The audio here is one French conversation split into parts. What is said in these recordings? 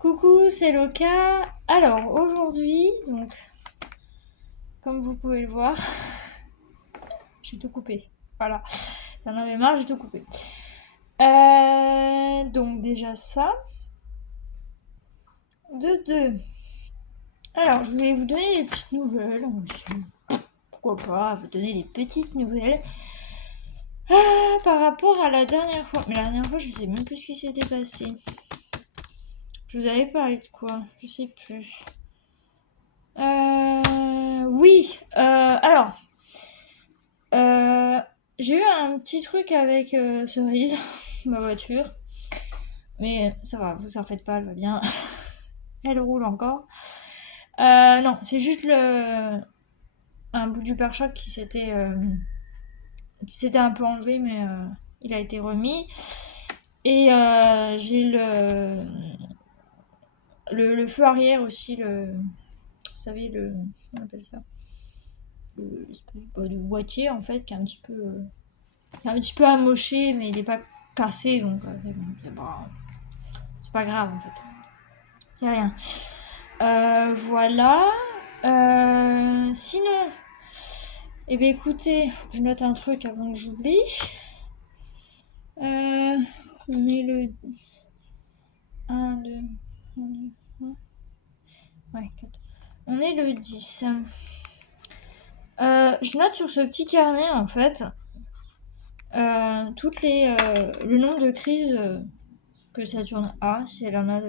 Coucou, c'est Loka. Alors aujourd'hui, donc comme vous pouvez le voir, j'ai tout coupé. Voilà, j'en avais marre, j'ai tout coupé. Donc déjà ça. De deux. Alors je voulais vous donner des petites nouvelles aussi. Pourquoi pas vous donner des petites nouvelles par rapport à la dernière fois. Mais la dernière fois, je sais même plus ce qui s'était passé. Je vous avais parlé de quoi? Je sais plus. Oui. Alors, j'ai eu un petit truc avec Cerise, ma voiture. Mais ça va, vous en faites pas, elle va bien. Elle roule encore. Non, c'est juste un bout du pare-choc qui s'était un peu enlevé, mais il a été remis. Et j'ai le feu arrière aussi, vous savez, on appelle ça le boîtier en fait, qui est un petit peu amoché, mais il n'est pas cassé, donc c'est pas grave en fait. C'est rien. Voilà. Sinon, eh bien écoutez, faut que je note un truc avant que j'oublie. On est le 1, 2, 1, 2, 1. Ouais, 4. On est le 10. Je note sur ce petit carnet en fait le nombre de crises que Saturne a, si elle en a.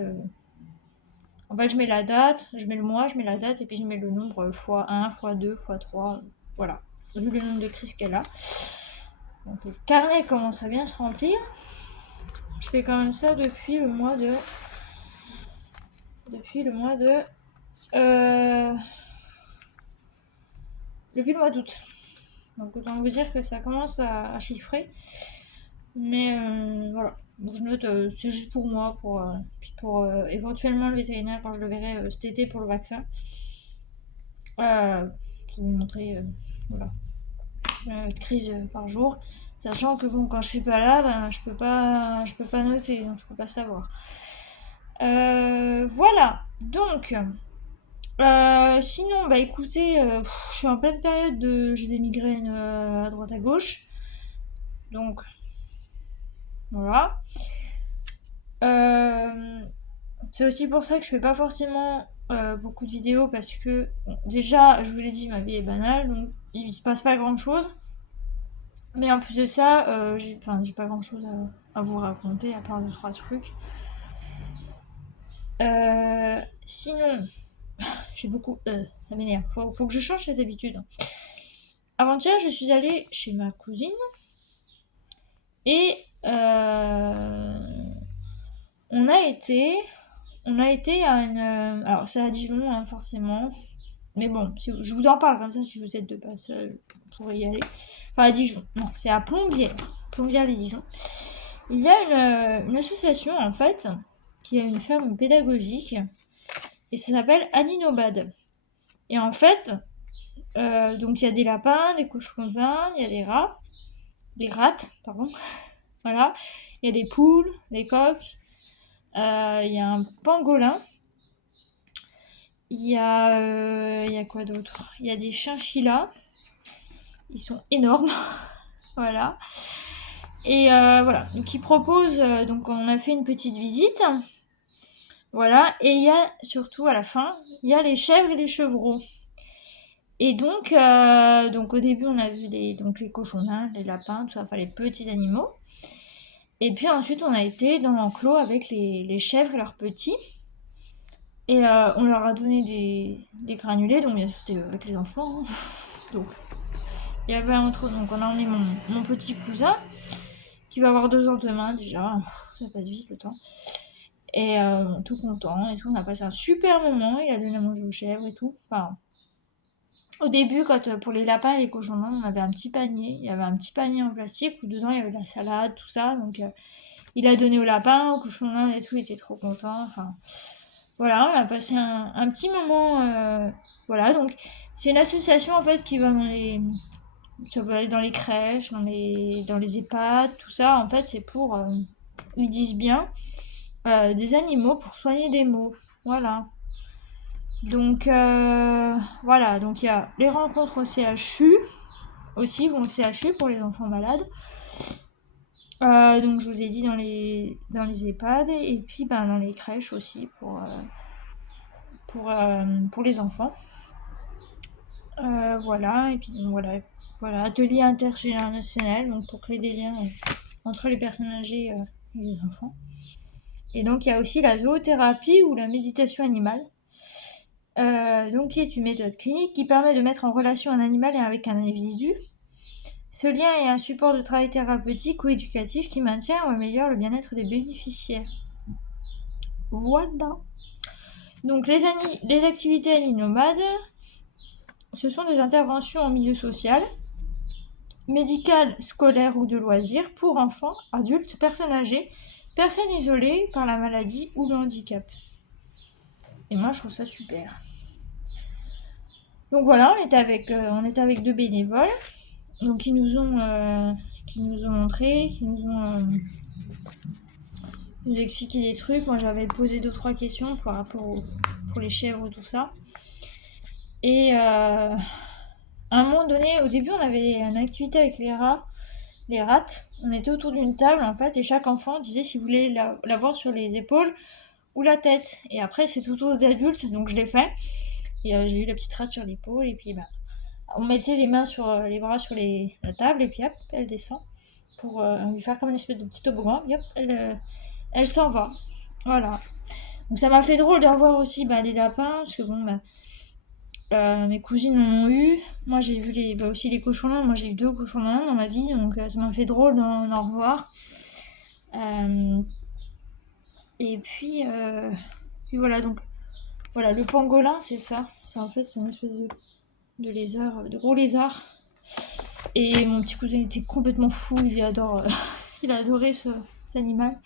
En fait, je mets la date, je mets le mois, je mets la date et puis je mets le nombre x1, x2, x3. Voilà, vu le nombre de crises qu'elle a. Donc le carnet commence à bien se remplir. Je fais quand même ça depuis le mois de. Depuis le mois de. euh, Depuis le mois d'août. Donc autant vous dire que ça commence à chiffrer. Mais voilà. Donc, je note, c'est juste pour moi, puis pour éventuellement le vétérinaire quand je le verrai cet été pour le vaccin. Pour vous montrer, voilà, crise par jour. Sachant que bon, quand je suis pas là, ben, je peux pas noter, donc je peux pas savoir. Voilà. Donc, sinon, bah écoutez, je suis en pleine période j'ai des migraines à droite à gauche. Donc, voilà. C'est aussi pour ça que je fais pas forcément beaucoup de vidéos parce que bon, déjà, je vous l'ai dit, ma vie est banale, donc il se passe pas grand chose. Mais en plus de ça, j'ai pas grand chose à vous raconter à part deux trois trucs. Sinon, j'ai beaucoup. Ça m'énerve. Faut que je change cette habitude. Avant-hier, je suis allée chez ma cousine et on a été, on a été à une. Alors, c'est à Dijon, hein, forcément. Mais bon, je vous en parle comme ça si vous êtes de passage, vous pourrez y aller. Enfin, à Dijon. Non, c'est à Plombières. Plombières-les-Dijon. Il y a une association, en fait, qui a une ferme pédagogique. Et ça s'appelle Aninobad. Et en fait, donc il y a des lapins, des cochons d'Inde, il y a des rates, pardon. Voilà. Il y a des poules, des coqs. Il y a un pangolin. Il y a quoi d'autre? Il y a des chinchillas. Ils sont énormes. Voilà. Et voilà. Donc ils proposent. Donc on a fait une petite visite. Voilà. Et il y a surtout à la fin, il y a les chèvres et les chevreaux. Et donc au début on a vu donc les cochons d'Inde, les lapins, tout ça, enfin les petits animaux. Et puis ensuite on a été dans l'enclos avec les chèvres et leurs petits. Et on leur a donné des granulés, donc bien sûr c'était avec les enfants. Hein. Donc il y avait entre eux, donc on a emmené mon petit cousin qui va avoir 2 ans demain déjà. Ça passe vite le temps. Et tout content et tout, on a passé un super moment, il a donné à manger aux chèvres et tout. Enfin, au début, pour les lapins et les cochons d'Inde, on avait un petit panier. Il y avait un petit panier en plastique où dedans il y avait de la salade, tout ça. Donc il a donné aux lapins, aux cochons d'Inde et tout, il était trop content. Enfin, voilà, on a passé un petit moment. Voilà, donc c'est une association en fait qui va ça peut aller dans les crèches, dans les EHPAD, tout ça. En fait, c'est pour, ils disent bien, des animaux pour soigner des maux. Voilà. Donc voilà, donc il y a les rencontres au CHU aussi, bon, le CHU pour les enfants malades. Donc je vous ai dit dans les EHPAD et puis ben, dans les crèches aussi pour les enfants. Voilà, et puis voilà, atelier intergénérationnel, donc pour créer des liens entre les personnes âgées et les enfants. Et donc il y a aussi la zoothérapie ou la méditation animale, donc qui est une méthode clinique qui permet de mettre en relation un animal avec un individu. Ce lien est un support de travail thérapeutique ou éducatif qui maintient ou améliore le bien-être des bénéficiaires. Voilà. Donc les activités animomades, ce sont des interventions en milieu social, médical, scolaire ou de loisirs pour enfants, adultes, personnes âgées, personnes isolées par la maladie ou le handicap. Et moi je trouve ça super. Donc voilà, on était avec 2 bénévoles, donc qui nous ont montré, qui nous expliqué des trucs. Moi j'avais posé 2-3 questions par rapport pour les chèvres tout ça. Et à un moment donné, au début on avait une activité avec les rats, les rats. On était autour d'une table en fait et chaque enfant disait s'il voulait l'avoir sur les épaules ou la tête. Et après c'est tout aux adultes, donc je l'ai fait. Et j'ai eu la petite rate sur l'épaule et puis bah on mettait les mains sur les bras sur la table et puis hop, elle descend pour lui faire comme une espèce de petit toboggan. Et hop, elle s'en va. Voilà. Donc ça m'a fait drôle de revoir aussi les lapins parce que bon mes cousines en ont eu. Moi j'ai vu aussi les cochons lents. Moi j'ai eu 2 cochons lents dans ma vie, donc ça m'a fait drôle d'en revoir. Et puis voilà, donc voilà, le pangolin c'est ça. C'est en fait c'est une espèce de lézard, de gros lézard. Et mon petit cousin était complètement fou, il il a adoré cet animal.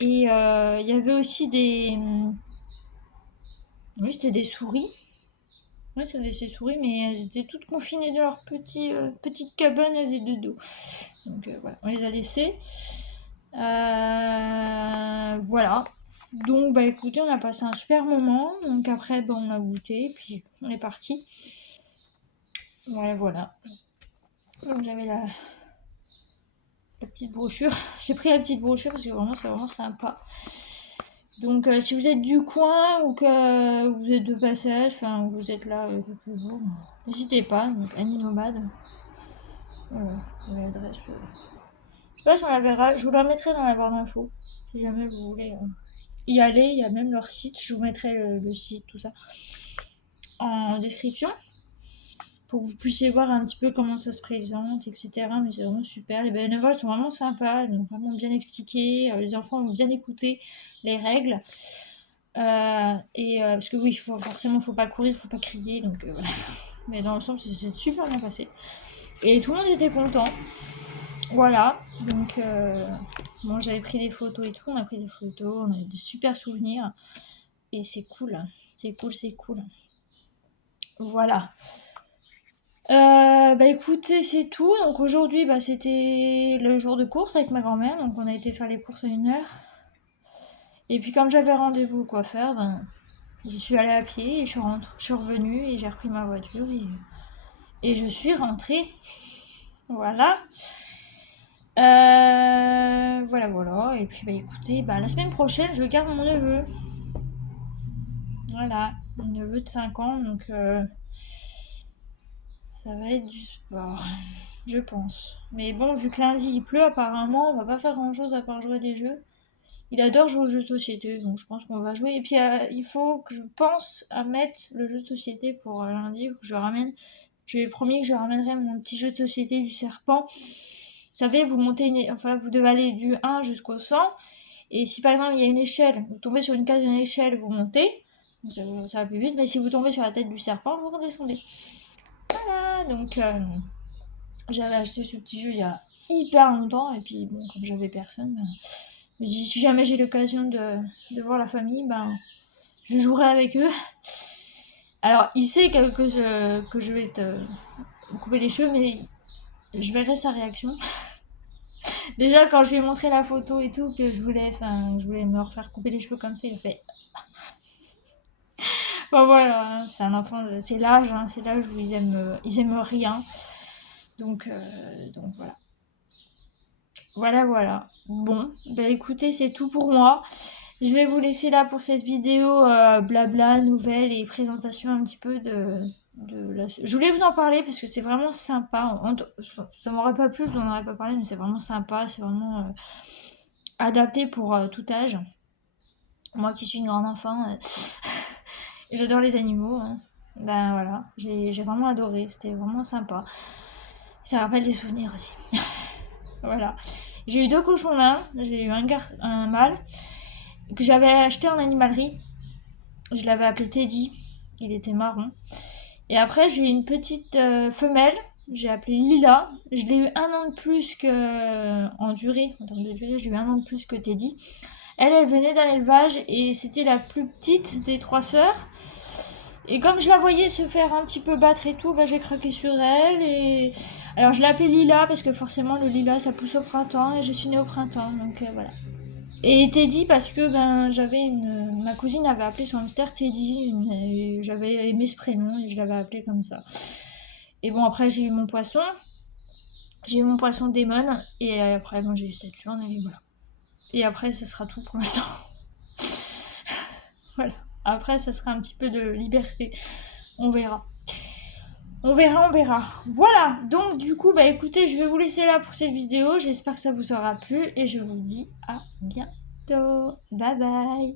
Et il y avait aussi oui, c'était des souris. Oui, c'était des souris, mais elles étaient toutes confinées dans leur petite cabane, elles faisaient dodo. Donc voilà, on les a laissées. Voilà. Donc bah écoutez, on a passé un super moment. Donc après, on a goûté, puis on est parti. Voilà. Donc j'avais la petite brochure. J'ai pris la petite brochure parce que vraiment c'est vraiment sympa. Donc si vous êtes du coin ou que vous êtes de passage, enfin vous êtes là quelques jours, n'hésitez pas, donc Annie Nomade. Voilà, l'adresse. Je sais pas si on la verra, je vous la mettrai dans la barre d'infos. Si jamais vous voulez y aller, il y a même leur site, je vous mettrai le site, tout ça, en description. Pour que vous puissiez voir un petit peu comment ça se présente, etc. Mais c'est vraiment super. Les bénévoles sont vraiment sympas, ils ont vraiment bien expliqué. Les enfants ont bien écouté les règles. Parce que oui, forcément, faut pas courir, faut pas crier, donc voilà. Mais dans l'ensemble, c'est super bien passé. Et tout le monde était content. Voilà. Donc, bon, j'avais pris des photos et tout, on a pris des photos, on a des super souvenirs. Et c'est cool. C'est cool. Voilà. Écoutez, c'est tout. Donc aujourd'hui, c'était le jour de course avec ma grand-mère. Donc on a été faire les courses à 1h. Et puis comme j'avais rendez-vous au coiffeur, j'y suis allée à pied et je suis revenue et j'ai repris ma voiture et je suis rentrée. Voilà. Voilà. Et puis écoutez, la semaine prochaine, je garde mon neveu. Voilà, mon neveu de 5 ans, donc ça va être du sport, je pense. Mais bon, vu que lundi il pleut, apparemment, on va pas faire grand chose à part jouer des jeux. Il adore jouer aux jeux de société, donc je pense qu'on va jouer. Et puis il faut que je pense à mettre le jeu de société pour lundi, que je ramène. Je lui ai promis que je ramènerai mon petit jeu de société du serpent. Vous savez, vous vous devez aller du 1 jusqu'au 100. Et si par exemple il y a une échelle, vous tombez sur une case d'une échelle, vous montez. Ça va plus vite, mais si vous tombez sur la tête du serpent, vous redescendez. Voilà, donc j'avais acheté ce petit jeu il y a hyper longtemps, et puis bon, comme j'avais personne, je me dis si jamais j'ai l'occasion de voir la famille, je jouerai avec eux. Alors, il sait que je vais te couper les cheveux, mais je verrai sa réaction. Déjà, quand je lui ai montré la photo et tout, que je voulais me refaire couper les cheveux comme ça, il a fait. Bon voilà, hein, c'est un enfant, c'est l'âge où ils aiment rien. Donc voilà. Voilà, voilà. Bon, bah écoutez, c'est tout pour moi. Je vais vous laisser là pour cette vidéo blabla, nouvelle et présentation un petit peu de la... Je voulais vous en parler parce que c'est vraiment sympa. Ça m'aurait pas plu, je n'en aurais pas parlé, mais c'est vraiment sympa. C'est vraiment adapté pour tout âge. Moi qui suis une grande enfant, j'adore les animaux, hein. Ben voilà, j'ai vraiment adoré. C'était vraiment sympa. Ça rappelle des souvenirs aussi. Voilà. J'ai eu 2 cochons nains. J'ai eu un mâle que j'avais acheté en animalerie. Je l'avais appelé Teddy. Il était marron. Et après, j'ai eu une petite femelle. J'ai appelé Lila. Je l'ai eu 1 an de plus que... En durée, en termes de durée, j'ai eu 1 an de plus que Teddy. Elle venait d'un élevage et c'était la plus petite des 3 sœurs. Et comme je la voyais se faire un petit peu battre et tout, bah, j'ai craqué sur elle. Et alors je l'ai appelée Lila parce que forcément le lilas ça pousse au printemps et je suis née au printemps. Donc voilà. Et Teddy parce que ben ma cousine avait appelé son hamster Teddy et j'avais aimé ce prénom et je l'avais appelé comme ça. Et bon après j'ai eu mon poisson. J'ai eu mon poisson démon et après bon, j'ai eu Saturne et voilà. Et après ce sera tout pour l'instant. Voilà. Après ça sera un petit peu de liberté. On verra. On verra, on verra. Voilà, donc du coup, bah écoutez, je vais vous laisser là pour cette vidéo. J'espère que ça vous aura plu et je vous dis à bientôt. Bye bye.